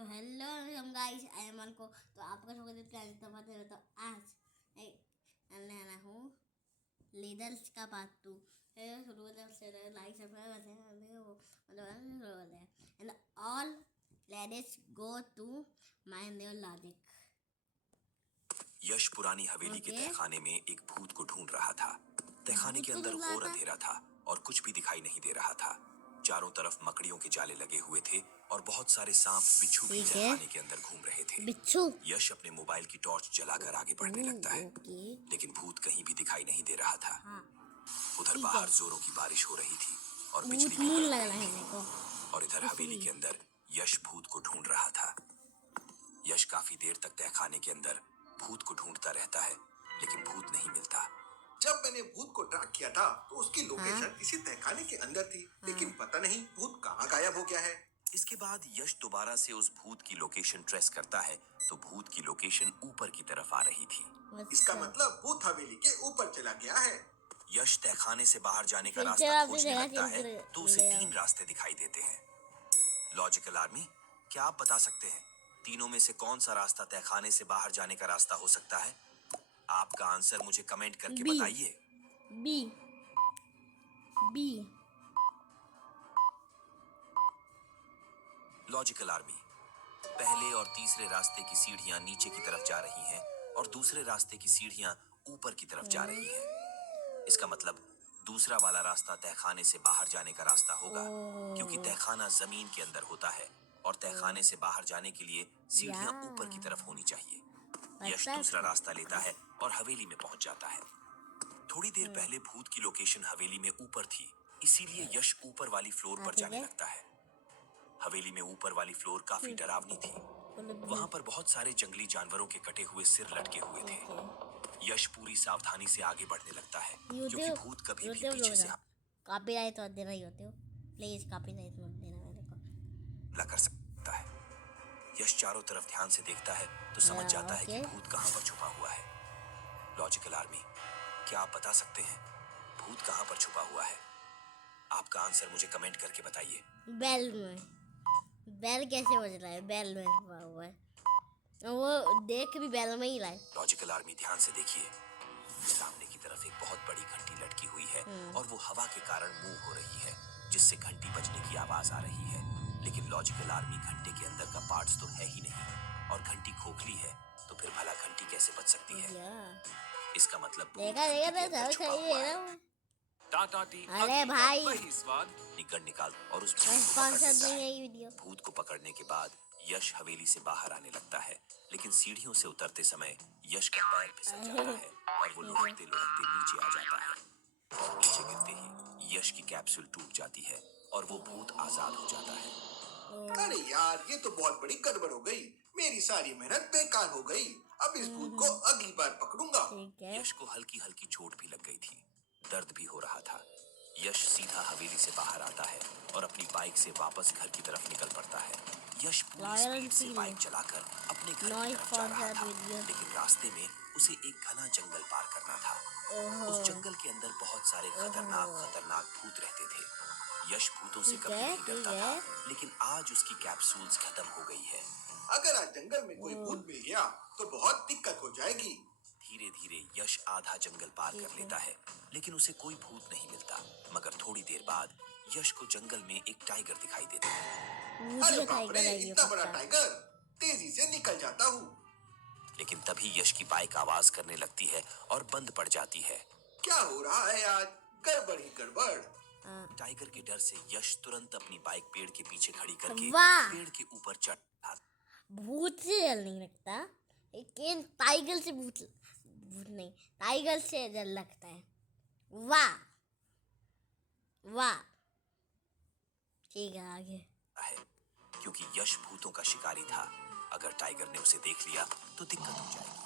तो हेलो हम गाइस अमन को तो आपका स्वागत है। तो आज मैं हूँ लीडर्स का पार्ट 2 शुरू से like subscribe and all let's go to my new logic. Yash पुरानी हवेली के तहखाने में एक भूत को ढूंढ रहा था। तहखाने के अंदर घोर अंधेरा था और कुछ भी दिखाई नहीं दे रहा था। चारों तरफ मकड़ियों के जाले लगे हुए थे और बहुत सारे सांप बिच्छू भी तहखाने के अंदर घूम रहे थे। बिच्छू। यश अपने मोबाइल की टॉर्च जलाकर आगे बढ़ने लगता है, लेकिन भूत कहीं भी दिखाई नहीं दे रहा था। उधर बाहर जोरों की बारिश हो रही थी और बिजली भी कड़क रही थी। और इधर हवेली के अंदर यश भूत को ढूंढ रहा था। यश काफी देर तक तहखाने के अंदर भूत को ढूंढता रहता है, लेकिन भूत नहीं मिलता। जब मैंने भूत को ट्रैक किया था तो उसकी लोकेशन इसी तहखाने के अंदर थी, लेकिन पता नहीं भूत कहाँ गायब हो गया है। इसके बाद यश दोबारा से उस भूत की लोकेशन ट्रेस करता है तो भूत की लोकेशन ऊपर की तरफ आ रही थी। इसका मतलब भूत हवेली के ऊपर चला गया है। यश तहखाने से बाहर जाने का रास्ता खोजने लगता है तो उसे 3 रास्ते दिखाई देते हैं। लॉजिकल आर्मी, क्या आप बता सकते हैं तीनों में से कौन सा रास्ता तहखाने से बाहर जाने का रास्ता हो सकता है? आपका आंसर मुझे कमेंट करके बताइए। बी बी लॉजिकल आर्मी, पहले और तीसरे रास्ते की सीढ़ियां नीचे की तरफ जा रही हैं और दूसरे रास्ते की सीढ़ियां ऊपर की तरफ जा रही हैं। इसका मतलब दूसरा वाला रास्ता तहखाने से बाहर जाने का रास्ता होगा, क्योंकि तहखाना जमीन के अंदर होता है और तहखाने से बाहर जाने के लिए सीढ़ियां ऊपर की तरफ होनी चाहिए। यश दूसरा रास्ता लेता है और हवेली में पहुंच जाता है। थोड़ी देर पहले भूत की लोकेशन हवेली में ऊपर थी, इसीलिए यश ऊपर वाली फ्लोर पर जाने लगता है। हवेली में ऊपर वाली फ्लोर काफी डरावनी थी। वहां पर बहुत सारे जंगली जानवरों के कटे हुए सिर लटके हुए थे। यश पूरी सावधानी से आगे बढ़ने लगता है, क्योंकि भूत कभी भी पीछे से कॉपीराइट मत देना यूट्यूब, प्लीज कॉपीराइट मत देना मेरे को। हमला कर सकता है। यश चारों तरफ ध्यान से देखता है तो समझ जाता है कि भूत कहां पर छुपा हुआ है। लॉजिकल आर्मी, क्या आप बता सकते हैं भूत कहां पर छुपा हुआ है? आपका आंसर मुझे कमेंट करके बताइए। बेल में। बेल कैसे बज रहा है? बेल में छुपा हुआ है, वो देख भी बेल में ही रहा है। लॉजिकल आर्मी, ध्यान से देखिए। सामने की तरफ एक बहुत बड़ी घंटी लटकी हुई है और वो हवा के कारण मूव हो रही है, जिससे घंटी बजने की आवाज आ रही है। लेकिन लॉजिकल आर्मी, घंटे के अंदर का पार्ट्स तो है ही नहीं और घंटी खोखली है, तो फिर भला घंटी कैसे बज सकती है? इसका मतलब अरे भाई निकाल और उस भूत को पकड़ने के बाद यश हवेली से बाहर आने लगता है, लेकिन सीढ़ियों से उतरते समय यश का पैर फिसल जाता है और वो लुढ़कते लुढ़कते नीचे आ जाता है। और नीचे गिरते ही यश की कैप्सूल टूट जाती है और वो भूत आजाद हो जाता है। अरे यार, ये तो बहुत बड़ी गड़बड़ हो गई। मेरी सारी मेहनत बेकार हो गई। अब इस भूत को अगली बार पकड़ूंगा। यश को हल्की हल्की चोट भी लग गई थी, दर्द भी हो रहा था। यश सीधा हवेली से बाहर आता है और अपनी बाइक से वापस घर की तरफ निकल पड़ता है। यश पूरी स्पीड से बाइक चलाकर अपने घर की तरफ जा रहा था, लेकिन रास्ते में उसे एक घना जंगल पार करना था। उस जंगल के अंदर बहुत सारे खतरनाक भूत रहते थे। यश भूतों से कभी नहीं डरता था, लेकिन आज उसकी कैप्सूल्स खत्म हो गई है। अगर आज जंगल में कोई भूत मिल गया तो बहुत दिक्कत हो जाएगी। धीरे धीरे यश आधा जंगल पार कर लेता है, लेकिन उसे कोई भूत नहीं मिलता। मगर थोड़ी देर बाद यश को जंगल में एक टाइगर दिखाई देता है। अरे बाप रे, इतना बड़ा टाइगर! तेजी से निकल जाता हूँ। लेकिन तभी यश की बाइक आवाज करने लगती है और बंद पड़ जाती है। क्या हो रहा है आज? गड़बड़ ही गड़बड़। टाइगर के डर से यश तुरंत अपनी बाइक पेड़ के पीछे खड़ी करके पेड़ के ऊपर चढ़। भूत से डर नहीं लगता, लेकिन टाइगर से भूत नहीं, टाइगर से डर लगता है। वाह वाह, ठीक है आगे है, क्योंकि यश भूतों का शिकारी था। अगर टाइगर ने उसे देख लिया तो दिक्कत हो जाएगी।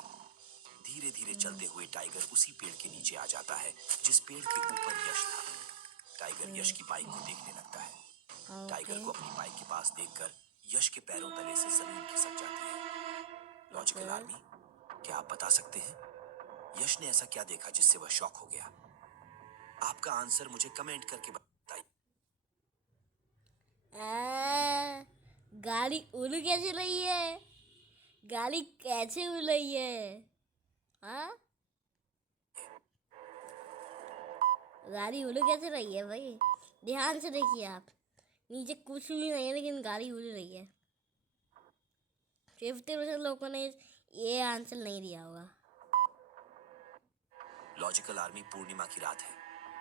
धीरे धीरे चलते हुए टाइगर उसी पेड़ के नीचे आ जाता है जिस पेड़ के ऊपर यश था। टाइगर यश की बाइक को देखने लगता है। टाइगर को अपनी बाइक के पास देखकर यश के पैरों तले से जमीन खिसक जाती है। लॉजिकल आर्मी, क्या आप बता सकते हैं यश ने ऐसा क्या देखा जिससे वह शॉक हो गया? आपका आंसर मुझे कमेंट करके बताइए। गाड़ी उड़ कैसे रही है? गाड़ी कैसे उड़ रही है? हाँ, गाड़ी उड़ कैसे रही है भाई? ध्यान से देखिए आप। नीचे कुछ भी नहीं है लेकिन गाड़ी उड़ रही है। 50% लोगों ने ये आंसर नहीं दिया होगा। लॉजिकल आर्मी पूर्णिमा की रात है,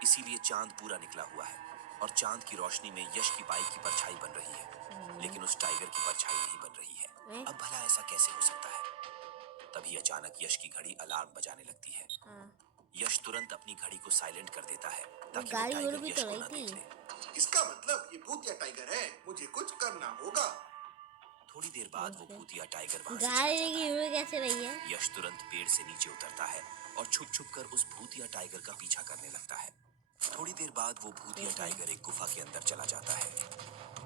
इसीलिए चांद पूरा निकला हुआ है और चांद की रोशनी में यश की बाइक की परछाई बन रही है, लेकिन उस टाइगर की परछाई नहीं बन रही है। अब भला ऐसा कैसे हो सकता है? तभी अचानक यश की घड़ी अलार्म बजाने लगती है। हाँ, यश तुरंत अपनी घड़ी को साइलेंट कर देता है ताकि वो गाड़ी उड़ टाइगर भी यश तो को रही ना थी। देख ले। इसका मतलब ये भूत या टाइगर है, मुझे कुछ करना होगा। थोड़ी देर बाद वो भूतिया टाइगर वहां से चला गाड़ी जाता की है। उड़ कैसे रही है? यश तुरंत पेड़ से नीचे उतरता है और छुप छुप कर उस भूतिया टाइगर का पीछा करने लगता है। थोड़ी देर बाद वो भूतिया टाइगर एक गुफा के अंदर चला जाता है।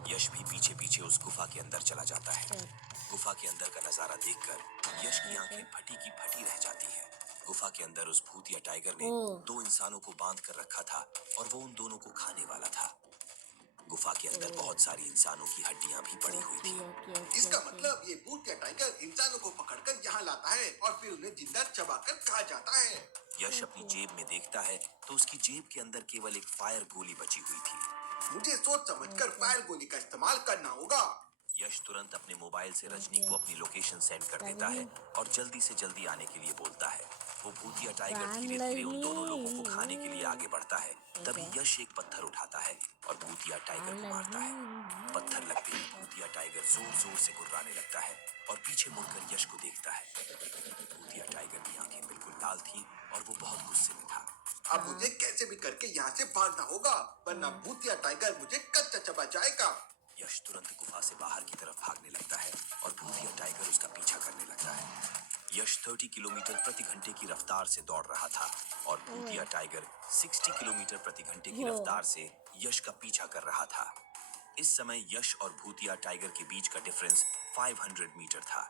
यश भी पीछे पीछे उस गुफा के अंदर चला जाता है। गुफा के अंदर का नजारा देखकर यश की आंखें फटी की फटी रह जाती हैं। गुफा के अंदर उस भूतिया टाइगर ने ओह। 2 इंसानों को बांध कर रखा था और वो उन दोनों को खाने वाला था। गुफा के अंदर बहुत सारी इंसानों की हड्डियां भी पड़ी हुई थी। इसका मतलब ये भूत या टाइगर इंसानों को पकड़कर यहाँ लाता है और फिर उन्हें जिंदा चबाकर खा जाता है। यश अपनी जेब में देखता है तो उसकी जेब के अंदर केवल एक फायर गोली बची हुई थी। मुझे सोच समझकर फायर गोली का इस्तेमाल करना होगा। यश तुरंत अपने मोबाइल से रजनी को अपनी लोकेशन सेंड कर देता है और जल्दी से जल्दी आने के लिए बोलता है। वो भूतिया टाइगर धीरे धीरे उन दोनों लोगों को खाने के लिए आगे बढ़ता है। तभी यश एक पत्थर उठाता है और भूतिया टाइगर को मारता है। पत्थर लगते ही भूतिया टाइगर जोर जोर से गुर्राने लगता है और पीछे मुड़कर यश को देखता है। भूतिया टाइगर की आंखें बिल्कुल लाल थीं और वो बहुत गुस्से में था। अब मुझे कैसे भी करके यहाँ से भागना होगा, वरना भूतिया टाइगर मुझे कच्चा चबा जाएगा। यश तुरंत गुफा से बाहर की तरफ भागने लगता है और भूतिया टाइगर उसका पीछा करने लगता है। यश 30 किलोमीटर प्रति घंटे की रफ्तार से दौड़ रहा था और भूतिया टाइगर 60 किलोमीटर प्रति घंटे की रफ्तार से यश का पीछा कर रहा था। इस समय यश और भूतिया टाइगर के बीच का डिफरेंस 500 मीटर था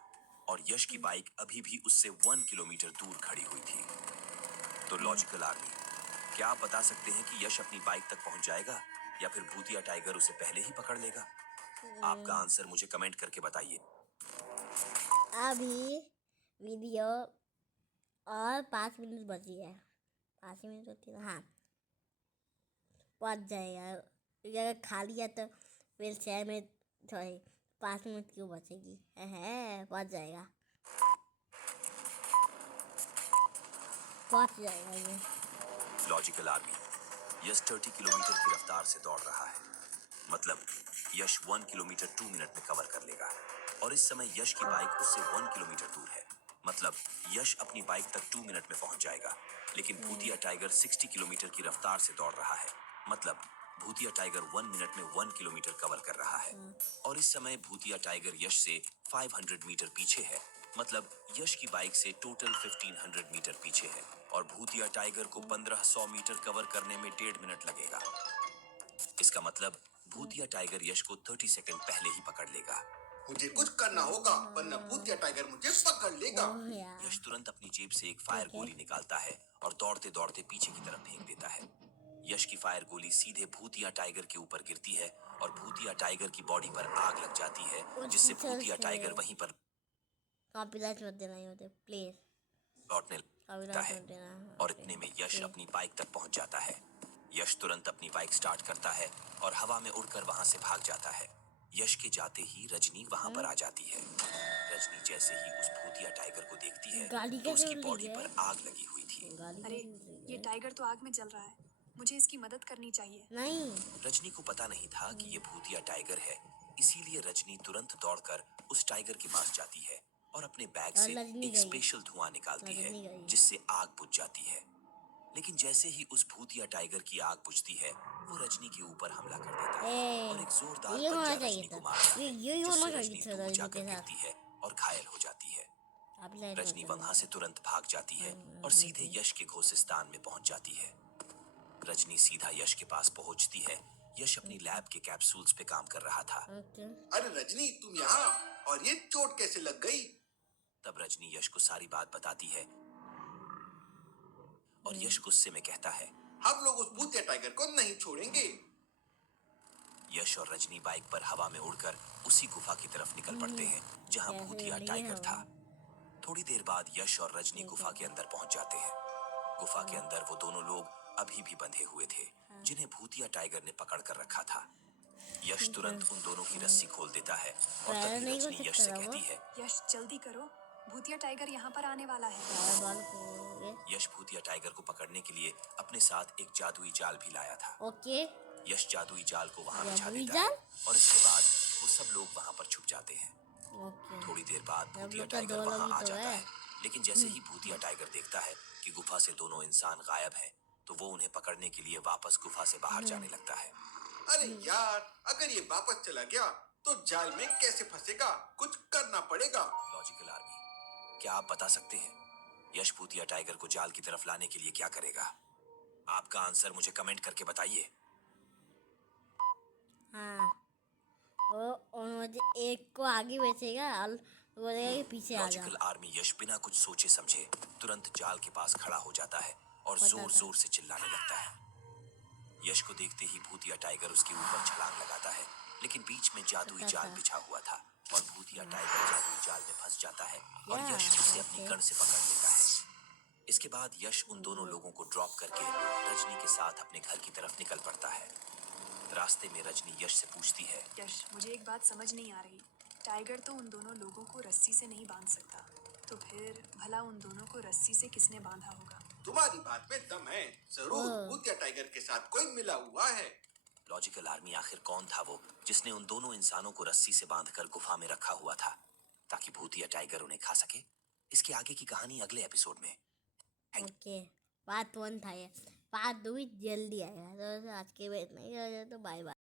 और यश की बाइक अभी भी उससे 1 किलोमीटर दूर खड़ी हुई थी। तो लॉजिकल आर्मी, क्या आप बता सकते हैं कि यश अपनी बाइक तक पहुंच जाएगा या फिर भूतिया टाइगर उसे पहले ही पकड़ लेगा? आपका आंसर मुझे कमेंट करके बताइए। अभी वीडियो और 5 मिनट बची है। 5 मिनट होती है, हाँ पहुँच जाएगा। अगर खा लिया तो फिर 6 मिनट, सॉरी 5 मिनट क्यों बचेगी? है पहुँच जाएगा, पहुँच जाएगा ये। लॉजिकल आर्मी, यश 30 किलोमीटर की रफ्तार से दौड़ रहा है, मतलब यश 1 किलोमीटर 2 मिनट में कवर कर लेगा और इस समय यश की बाइक उससे 1 किलोमीटर दूर है, मतलब यश अपनी बाइक तक 2 मिनट में पहुंच जाएगा। लेकिन भूतिया टाइगर 60 किलोमीटर की रफ्तार से दौड़ रहा है, मतलब भूतिया टाइगर 1 मिनट में 1 किलोमीटर कवर कर रहा है और इस समय भूतिया टाइगर यश से 500 मीटर पीछे है, मतलब यश की बाइक से टोटल 1500 मीटर पीछे है और भूतिया टाइगर को 1500 मीटर कवर करने में 1.5 मिनट लगेगा। इसका मतलब भूतिया टाइगर यश को 30 सेकंड पहले ही पकड़ लेगा। मुझे कुछ करना होगा, वरना भूतिया टाइगर मुझे पकड़ लेगा। यश तुरंत अपनी जेब से एक फायर गोली निकालता है और दौड़ते दौड़ते पीछे की तरफ फेंक देता है। यश की फायर गोली सीधे भूतिया टाइगर के ऊपर गिरती है और भूतिया टाइगर की बॉडी पर आग लग जाती है, जिससे भूतिया टाइगर वहीं पर कॉपीराइट मत देना ये होते प्लीज, लौटने लगता है कॉपीराइट मत देना। और इतने में यश अपनी बाइक तक पहुंच जाता है। यश तुरंत अपनी बाइक स्टार्ट करता है और हवा में उड़कर वहां से भाग जाता है। यश के जाते ही रजनी वहां पर आ जाती है। रजनी जैसे ही उस भूतिया टाइगर को देखती है गाड़ी तो कैसे उसकी उड़ बॉडी रही है? पर आग लगी हुई थी। गाड़ी अरे कैसे उड़ रही ये है? टाइगर तो आग में जल रहा है, मुझे इसकी मदद करनी चाहिए। नहीं, रजनी को पता नहीं था कि ये भूतिया टाइगर है, इसीलिए रजनी तुरंत दौड़कर उस टाइगर के पास जाती है और अपने बैग और से रजनी एक गई। स्पेशल धुआं निकालती है रजनी गई। जिससे आग बुझ जाती है। लेकिन जैसे ही उस भूतिया टाइगर की आग बुझती है, वो रजनी के ऊपर हमला कर देता है और एक जोरदार ये होना पंजा चाहिए रजनी था। को मारता है, ये होना जिससे चाहिए रजनी था दूर रजनी जाकर के साथ। गिरती है और घायल हो जाती है। कॉपीराइट मत रजनी देना। वहां से तुरंत भाग जाती है और सीधे यश के घोषस्थान में पहुंच जाती है। रजनी सीधा यश के पास पहुंचती है। यश अपनी लैब के कैप्सूल्स पे काम कर रहा था। ओके। अरे रजनी, तुम यहाँ, और ये चोट कैसे लग गई? तब रजनी यश को सारी बात बताती है और यश गुस्से में कहता है, हम लोग उस भूतिया टाइगर को नहीं छोड़ेंगे। यश यश और रजनी बाइक पर हवा में उड़कर उसी गुफा की तरफ निकल पड़ते हैं जहां कैसे भूतिया उड़ी टाइगर है था। वो? थोड़ी देर बाद यश और रजनी गुफा के अंदर पहुंच जाते हैं। गुफा के अंदर वो दोनों लोग अभी भी बंधे हुए थे जिन्हें भूतिया टाइगर ने पकड़ कर रखा था। यश तुरंत उन दोनों की रस्सी खोल देता है और पैर तभी नहीं हो रजनी यश सकता से था वो? कहती है। यश जल्दी करो, भूतिया टाइगर यहाँ पर आने वाला है। चार बाल हो गए। यश भूतिया टाइगर को पकड़ने के लिए अपने साथ एक जादुई जाल भी लाया था। ओके। यश जादुई जाल को वहां बिछा जादुई देता है जाल? और इसके बाद वो सब लोग वहां पर छुप जाते हैं। ओके। थोड़ी देर बाद सब भूतिया लोग का टाइगर दो वहां लोग ही आ तो जाता है। है, लेकिन जैसे ही भूतिया टाइगर देखता है कि गुफा से दोनों इंसान गायब हैं, तो वो उन्हें पकड़ने के लिए वापस गुफा से बाहर जाने लगता है। अरे यार, अगर ये वापस चला गया तो जाल में कैसे फंसेगा? कुछ करना पड़ेगा। लॉजिकल आर्मी, क्या आप बता सकते हैं यश भूतिया टाइगर को जाल की तरफ लाने के लिए क्या करेगा? आपका आंसर मुझे कमेंट करके बताइए। हाँ, वो मुझे एक को आगे भेजेगा और बोलेगा कि पीछे आ जा। लॉजिकल आर्मी यश बिना कुछ सोचे समझे तुरंत जाल के पास खड़ा हो जाता है और पता जोर था। जोर से चिल्लाने लगता है। यश को देखते ही भूतिया टाइगर उसके ऊपर छलांग लगाता है, लेकिन बीच में जादुई पता जाल था। बिछा हुआ था और भूतिया टाइगर जादुई जाल में फंस जाता है और क्या? यश उसे अपनी ओके। गन से पकड़ लेता है। इसके बाद यश उन दोनों लोगों को ड्रॉप करके रजनी के साथ अपने घर की तरफ निकल पड़ता है। रास्ते में रजनी यश से पूछती है। यश, मुझे एक बात समझ नहीं आ रही। टाइगर तो उन दोनों लोगों को रस्सी से नहीं बांध सकता, तो फिर भला उन दोनों को रस्सी से किसने बांधा होगा? तुम्हारी बात में दम है। जरूर ओह। भूतिया टाइगर के साथ कोई मिला हुआ है। लॉजिकल आर्मी, आखिर कौन था वो जिसने उन दोनों इंसानों को रस्सी से बांधकर गुफा में रखा हुआ था ताकि भूतिया टाइगर उन्हें खा सके? इसकी आगे की कहानी अगले एपिसोड में। ओके, पार्ट 1 था ये। पार्ट 2 जल्दी आएगा। तो आज के बाद नहीं, तो बाय बाय।